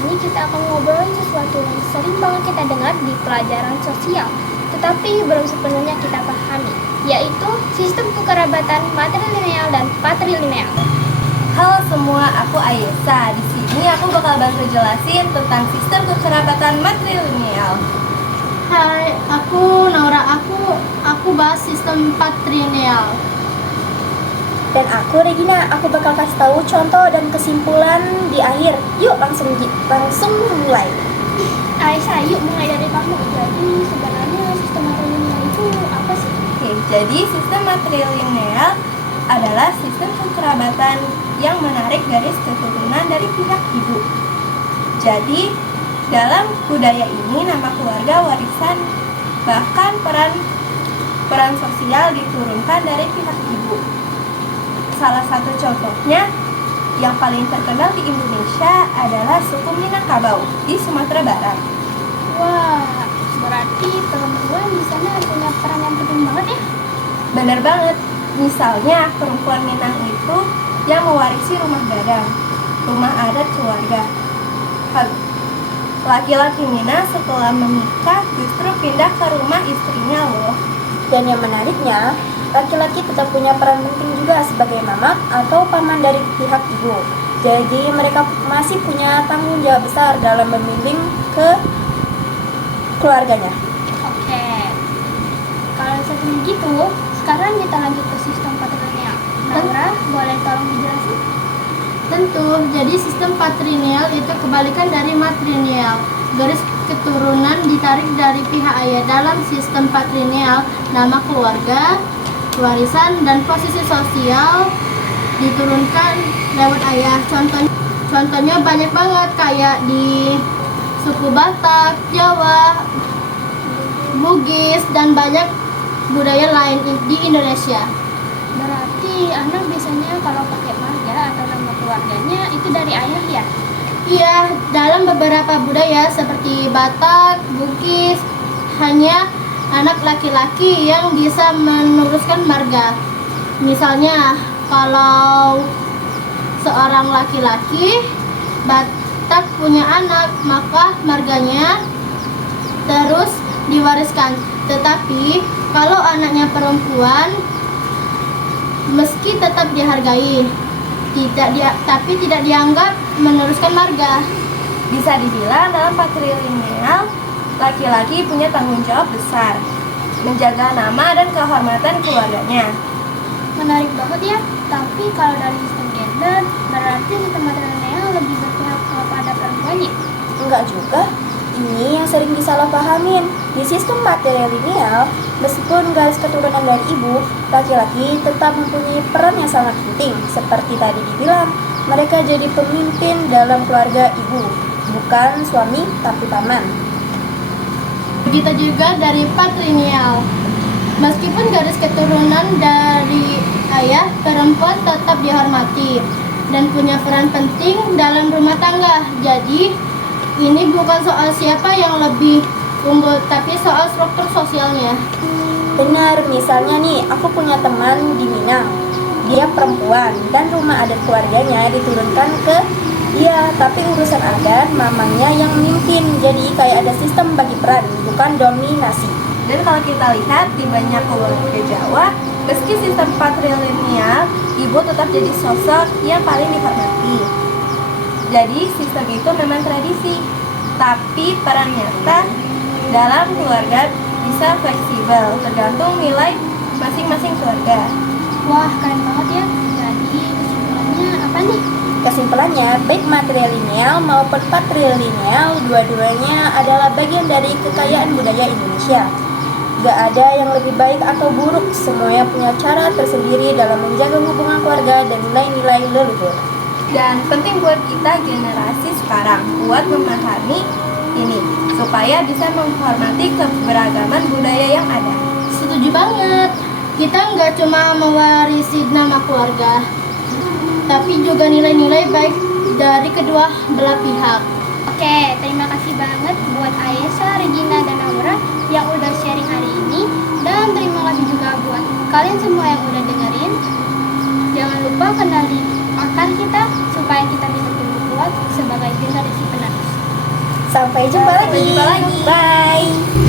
ini kita akan ngobrolin sesuatu yang sering banget kita dengar di pelajaran sosial, tetapi belum sepenuhnya kita pahami, yaitu sistem kekerabatan matrilineal dan patrilineal. Halo semua, aku Ayesa. Di sini aku bakal bantu jelasin tentang sistem kekerabatan matrilineal. Hai, aku Naura. Aku bahas sistem patrilineal. Dan aku Regina, aku bakal kasih tahu contoh dan kesimpulan di akhir. Yuk langsung mulai. Aisyah, yuk mulai dari kamu. Jadi sebenarnya sistem matrilineal itu apa sih? Oke, jadi sistem matrilineal adalah sistem kekerabatan yang menarik garis keturunan dari pihak ibu. Jadi, dalam budaya ini nama keluarga warisan, bahkan peran sosial diturunkan dari pihak ibu. Salah satu contohnya yang paling terkenal di Indonesia adalah suku Minangkabau di Sumatera Barat. Wah, berarti perempuan di sana punya peran yang penting banget ya? Bener banget. Misalnya perempuan Minang itu yang mewarisi rumah gadang, rumah adat keluarga. Laki-laki Minang setelah menikah justru pindah ke rumah istrinya loh. Dan yang menariknya, laki-laki tetap punya peran penting juga sebagai mama atau paman dari pihak ibu. Jadi mereka masih punya tanggung jawab besar dalam membimbing ke keluarganya. Oke, kalau seperti begitu, sekarang kita lanjut ke sistem patrilineal. Naura, boleh tolong dijelasin? Tentu, jadi sistem patrilineal itu kebalikan dari matrilineal. Garis keturunan ditarik dari pihak ayah. Dalam sistem patrilineal, nama keluarga, warisan, dan posisi sosial diturunkan lewat ayah. Contohnya banyak banget, kayak di suku Batak, Jawa, Bugis, dan banyak budaya lain di Indonesia. Berarti anak biasanya kalau pakai marga atau nama keluarganya itu dari ayah ya? Iya, dalam beberapa budaya seperti Batak, Bugis, hanya anak laki-laki yang bisa meneruskan marga. Misalnya, kalau seorang laki-laki Batak punya anak, maka marganya terus diwariskan. Tetapi kalau anaknya perempuan, meski tetap dihargai, tapi tidak dianggap meneruskan marga. Bisa dibilang dalam patrilineal, laki-laki punya tanggung jawab besar, menjaga nama dan kehormatan keluarganya. Menarik banget ya, tapi kalau dari sistem gender, berarti sistem matrilineal lebih berpihak kepada perempuan ya? Enggak juga. Ini yang sering disalahpahamin. Di sistem patrilineal, meskipun garis keturunan dari ibu, laki-laki tetap mempunyai peran yang sangat penting. Seperti tadi dibilang, mereka jadi pemimpin dalam keluarga ibu, bukan suami tapi paman. Begitu juga dari patrilineal. Meskipun garis keturunan dari ayah, perempuan tetap dihormati dan punya peran penting dalam rumah tangga. Jadi, ini bukan soal siapa yang lebih unggul, tapi soal struktur sosialnya. Benar, misalnya nih, aku punya teman di Minang. Dia perempuan dan rumah adat keluarganya diturunkan ke dia, tapi urusan adat mamanya yang memimpin. Jadi kayak ada sistem bagi peran, bukan dominasi. Dan kalau kita lihat di banyak keluarga Jawa, meski sistem patrilineal, ibu tetap jadi sosok yang paling dihormati. Jadi sistem itu memang tradisi, tapi peran nyata dalam keluarga bisa fleksibel, tergantung nilai masing-masing keluarga. Wah, keren banget ya. Jadi kesimpulannya apa nih? Kesimpulannya, baik matrilineal maupun patrilineal, dua-duanya adalah bagian dari kekayaan budaya Indonesia. Gak ada yang lebih baik atau buruk, semuanya punya cara tersendiri dalam menjaga hubungan keluarga dan nilai-nilai leluhur. Dan penting buat kita generasi sekarang buat memahami ini supaya bisa menghormati keberagaman budaya yang ada. Setuju banget. Kita nggak cuma mewarisi nama keluarga, tapi juga nilai-nilai baik dari kedua belah pihak. Oke, terima kasih banget buat Ayesha, Regina, dan Naura yang udah sharing hari ini. Dan terima kasih juga buat kalian semua yang udah dengerin. Jangan lupa kenali akar kita supaya kita bisa tumbuh kuat sebagai generasi penerus. Sampai jumpa lagi. Sampai jumpa lagi. Bye.